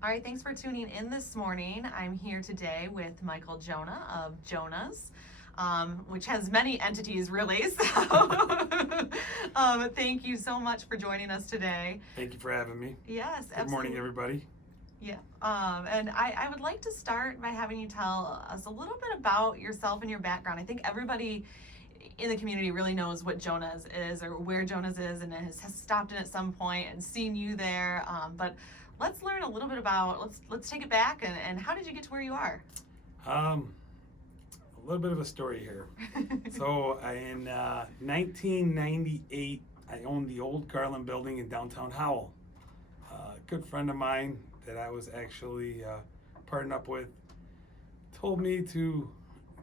All right, thanks for tuning in this morning. I'm here today with Michael Jonah of Jonas, which has many entities, really. So, thank you so much for joining us today. Thank you for having me. Yes, Good absolutely. morning, everybody. Yeah. And I would like to start by having you tell us a little bit about yourself and your background. I think everybody in the community really knows what Jonas is or where Jonas is and has stopped in at some point and seen you there. But let's learn a little bit about, let's take it back and how did you get to where you are? A little bit of a story here. So in 1998, I owned the old Garland building in downtown Howell. A good friend of mine that I was actually partnered up with told me to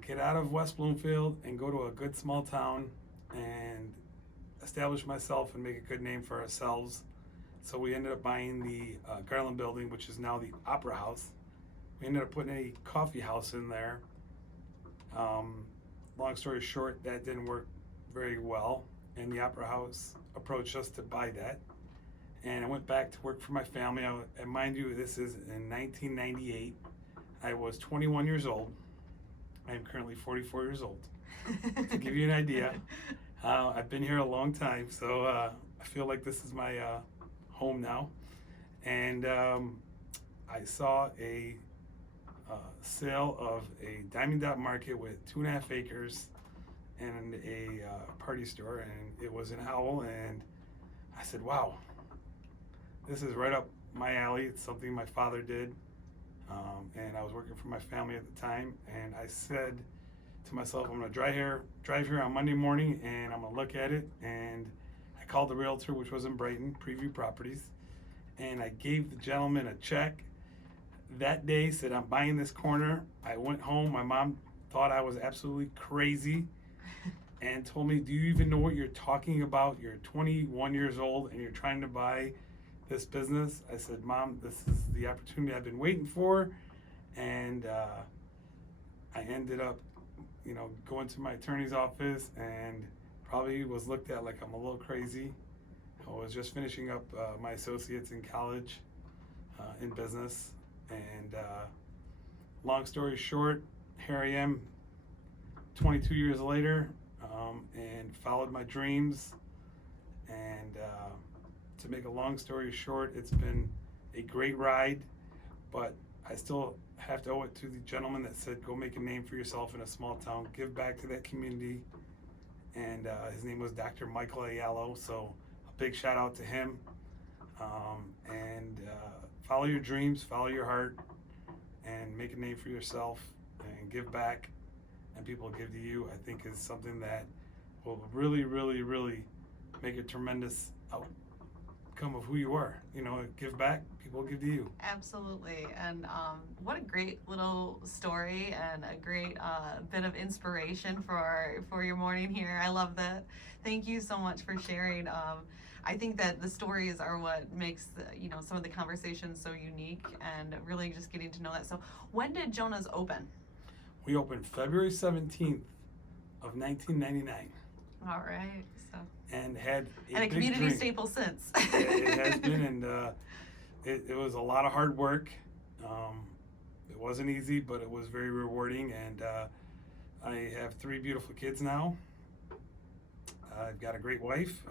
get out of West Bloomfield and go to a good small town and establish myself and make a good name for ourselves. So we ended up buying the Garland building, which is now the Opera House. We ended up putting a coffee house in there. Long story short, that didn't work very well, and the Opera House approached us to buy that. And I went back to work for my family. And mind you, this is in 1998. I was 21 years old. I am currently 44 years old. To give you an idea, I've been here a long time, so I feel like this is my home now. And I saw a sale of a Diamond Dot Market with 2.5 acres and a party store, and it was in Howell. And I said, wow, this is right up my alley. It's something my father did. And I was working for my family at the time, and I said to myself, I'm going to drive here on Monday morning, and I'm going to look at it. And I called the realtor, which was in Brighton, Preview Properties, and I gave the gentleman a check. That day, said, I'm buying this corner. I went home. My mom thought I was absolutely crazy and told me, do you even know what you're talking about? You're 21 years old, and you're trying to buy this business. I said, Mom, this is the opportunity I've been waiting for. And I ended up, going to my attorney's office and probably was looked at like I'm a little crazy. I was just finishing up my associates in college in business. And long story short, here I am 22 years later, and followed my dreams. And to make a long story short, it's been a great ride, but I still have to owe it to the gentleman that said, go make a name for yourself in a small town, give back to that community. And his name was Dr. Michael Ayalo, so a big shout out to him. And follow your dreams, follow your heart, and make a name for yourself and give back, and people give to you. I think is something that will really, really, really make a tremendous outcome of who you are. Give back, people give to you. Absolutely. And what a great little story and a great bit of inspiration for your morning here. I love that. Thank you so much for sharing. I think that the stories are what makes some of the conversations so unique, and really just getting to know that. So when did Jonas open? We opened February 17th of 1999. All right. So And had a big community dream. staple since. Yeah, it has been, and it was a lot of hard work. It wasn't easy, but it was very rewarding. And I have 3 beautiful kids now. I've got a great wife.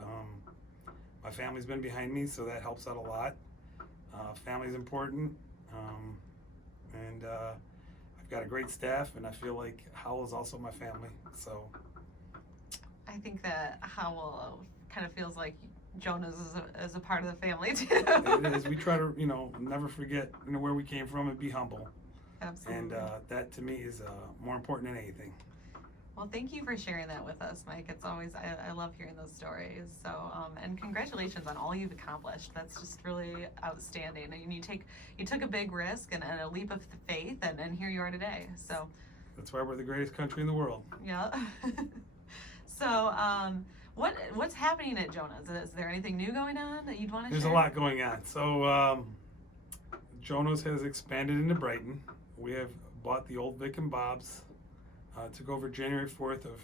My family's been behind me, so that helps out a lot. Family's important. And I've got a great staff, and I feel like Howell is also my family. So I think that Howell kind of feels like Jonas is a part of the family too. it is. We try to, never forget, where we came from and be humble. Absolutely. And that to me is more important than anything. Well, thank you for sharing that with us, Mike. It's always, I love hearing those stories. So, and congratulations on all you've accomplished. That's just really outstanding. And you took a big risk and a leap of faith, and here you are today. So That's why we're the greatest country in the world. yeah. So, what's happening at Jonas? Is there anything new going on that you'd want to share? There's a lot going on. So Jonas has expanded into Brighton. We have bought the old Vic and Bob's. Took over January 4th of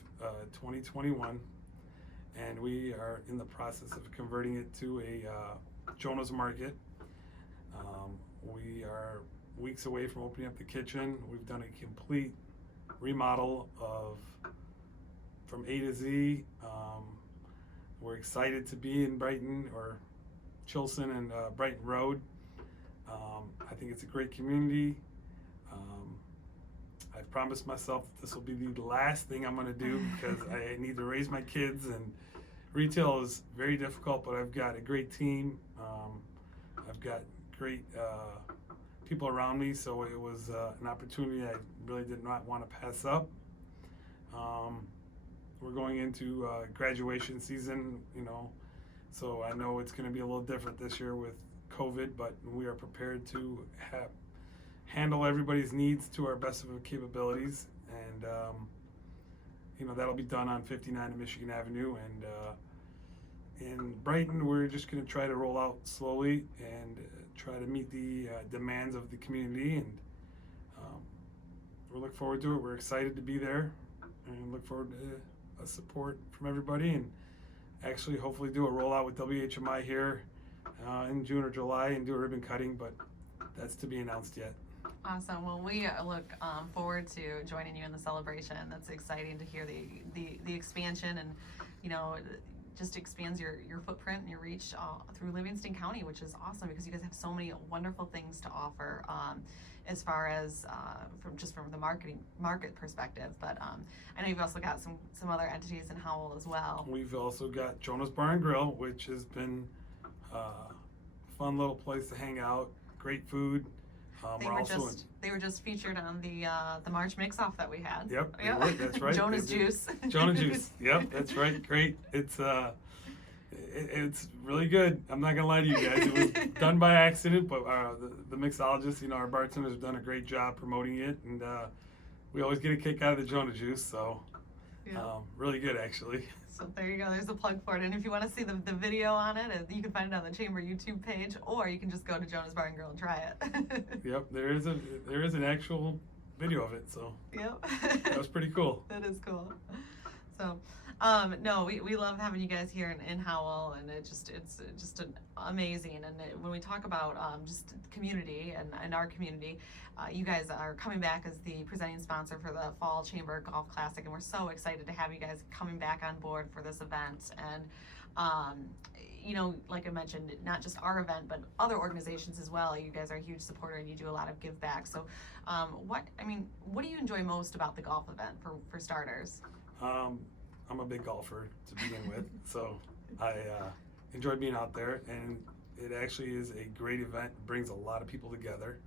2021, and we are in the process of converting it to a Jonas Market. We are weeks away from opening up the kitchen. We've done a complete remodel from A to Z. We're excited to be in Brighton, or Chilson and Brighton Road. I think it's a great community. I've promised myself that this will be the last thing I'm going to do because I need to raise my kids, and retail is very difficult, but I've got a great team. I've got great people around me, so it was an opportunity I really did not want to pass up. We're going into graduation season, so I know it's going to be a little different this year with COVID, but we are prepared to handle everybody's needs to our best of our capabilities, and that'll be done on 59 and Michigan Avenue. And in Brighton, we're just going to try to roll out slowly and try to meet the demands of the community, and we'll look forward to it. We're excited to be there and look forward to support from everybody, and actually hopefully do a rollout with WHMI here in June or July and do a ribbon cutting, but that's to be announced yet. Awesome. Well, we look forward to joining you in the celebration. That's exciting to hear the expansion, and just expands your footprint and your reach through Livingston County, which is awesome because you guys have so many wonderful things to offer as far as from the market perspective. But I know you've also got some other entities in Howell as well. We've also got Jonas Bar and Grill, which has been a fun little place to hang out. Great food. They were just featured on the March mix-off that we had. Yep. That's right. Jonas Juice. Jonah Juice. Yep, that's right. Great. It's really good. I'm not gonna lie to you guys. It was done by accident, but the mixologist, our bartenders have done a great job promoting it, and we always get a kick out of the Jonah Juice. So really good, actually. So there you go. There's a plug for it. And if you want to see the video on it, you can find it on the Chamber YouTube page, or you can just go to Jonas Bar and Grill and try it. Yep, there is an actual video of it. So yep, that was pretty cool. That is cool. So no, we love having you guys here in Howell, and it's just amazing. And when we talk about just community and our community, you guys are coming back as the presenting sponsor for the Fall Chamber Golf Classic, and we're so excited to have you guys coming back on board for this event. And like I mentioned, not just our event, but other organizations as well. You guys are a huge supporter, and you do a lot of give back. So what do you enjoy most about the golf event for starters? I'm a big golfer to begin with, so I enjoy being out there, and it actually is a great event. It brings a lot of people together.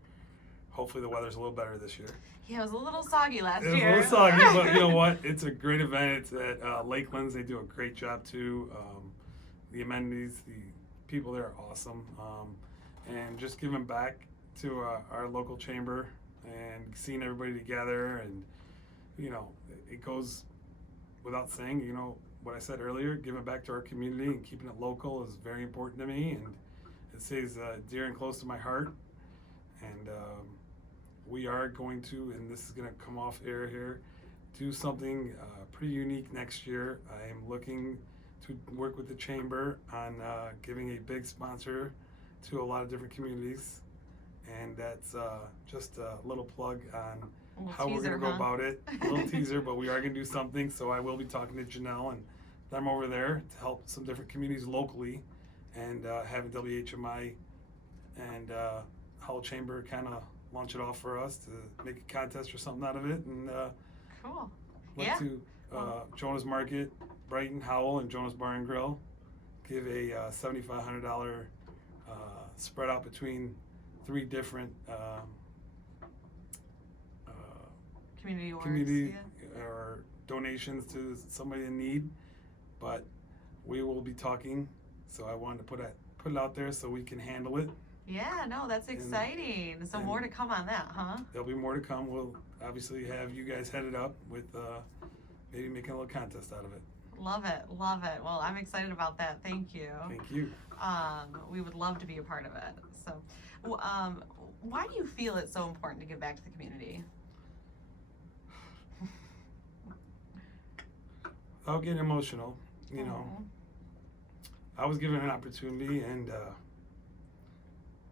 Hopefully the weather's a little better this year. Yeah, it was a little soggy last year. It was a little soggy, but you know what? It's a great event. It's at Lakelands. They do a great job too. The amenities, the people there are awesome, and just giving back to our local chamber and seeing everybody together, and it goes without saying, what I said earlier, giving back to our community and keeping it local is very important to me, and it stays dear and close to my heart. And we are going to, and this is going to come off air here, do something pretty unique next year. I am looking to work with the chamber on giving a big sponsor to a lot of different communities, and that's just a little plug on how we're going to go about it. A little teaser, but we are going to do something. So I will be talking to Janelle and them over there to help some different communities locally, and having WHMI and Howell Chamber kind of launch it off for us to make a contest or something out of it. And cool. Look to Jonas Market, Brighton, Howell, and Jonas Bar and Grill. Give a $7,500 spread out between 3 different community or donations to somebody in need, but we will be talking, so I wanted to put it out there so we can handle it. Yeah, no, that's exciting. So more to come on that, huh? There'll be more to come. We'll obviously have you guys head it up with maybe making a little contest out of it. Love it. Well, I'm excited about that. Thank you. Thank you. We would love to be a part of it. So, why do you feel it's so important to give back to the community? Without getting emotional, I was given an opportunity, and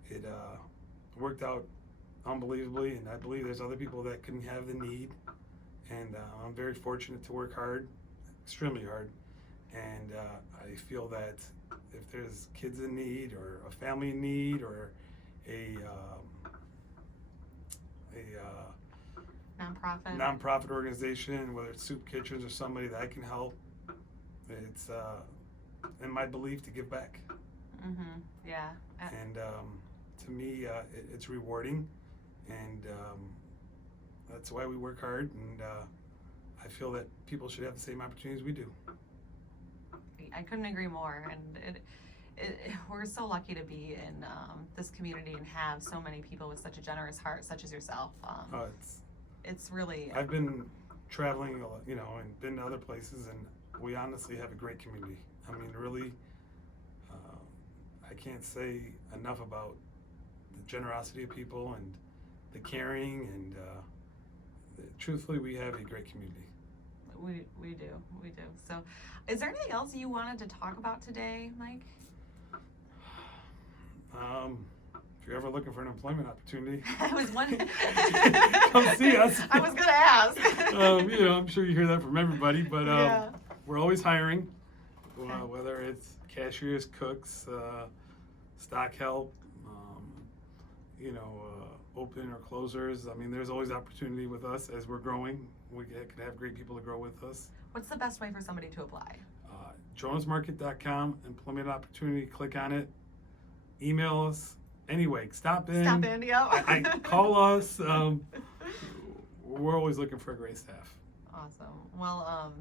it worked out unbelievably, and I believe there's other people that can have the need. And I'm very fortunate to work hard, extremely hard. And I feel that if there's kids in need, or a family in need, or a nonprofit organization, whether it's soup kitchens or somebody that I can help, it's in my belief to give back. Yeah. And to me, it's rewarding, and that's why we work hard. And I feel that people should have the same opportunities we do. I couldn't agree more, and we're so lucky to be in this community and have so many people with such a generous heart, such as yourself. It's really. I've been traveling, you know, and been to other places, and we honestly have a great community. I mean, really, I can't say enough about the generosity of people and the caring, and truthfully, we have a great community. We do. So, is there anything else you wanted to talk about today, Mike? If you're ever looking for an employment opportunity, I was wondering. Come see us. I was gonna ask. You know, I'm sure you hear that from everybody, but Yeah. we're always hiring, whether it's cashiers, cooks, stock help, you know, open or closers. I mean, there's always opportunity with us as we're growing. We can have great people to grow with us. What's the best way for somebody to apply? jonasmarket.com, employment opportunity, click on it. Email us. Anyway, stop in. Yeah. Call us. We're always looking for a great staff. Awesome. Well,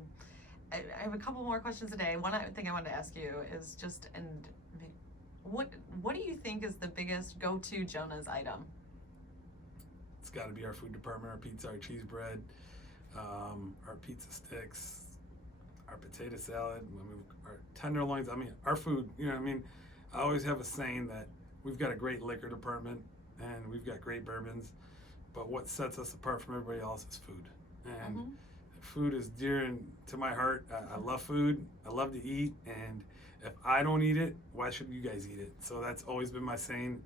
I have a couple more questions today. One thing I wanted to ask you is just, and what do you think is the biggest go-to Jonah's item? It's got to be our food department, our pizza, our cheese bread, our pizza sticks, our potato salad, our tenderloins. I mean, our food, you know what I mean? I always have a saying that we've got a great liquor department and we've got great bourbons, but what sets us apart from everybody else is food. And food is dear to my heart. I love food. I love to eat. And if I don't eat it, why should you guys eat it? So that's always been my saying.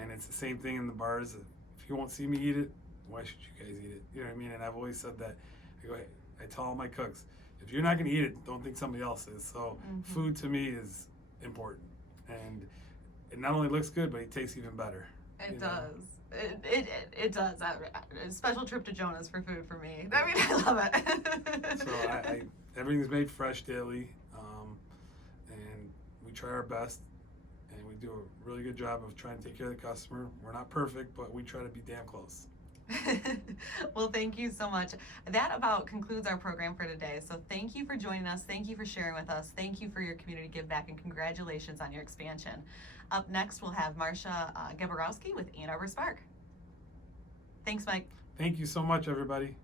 And it's the same thing in the bars. If you won't see me eat it, why should you guys eat it? You know what I mean? And I've always said that. I tell all my cooks, if you're not going to eat it, don't think somebody else is. So food to me is important. And it not only looks good, but it tastes even better. It does. It does. A special trip to Jonas for food for me. I mean, I love it. So everything's made fresh daily, and we try our best, and we do a really good job of trying to take care of the customer. We're not perfect, but we try to be damn close. Well, thank you so much. That about concludes our program for today. So thank you for joining us. Thank you for sharing with us. Thank you for your community give back, and congratulations on your expansion. Up next, we'll have Marcia Gaborowski with Ann Arbor Spark. Thanks, Mike. Thank you so much, everybody.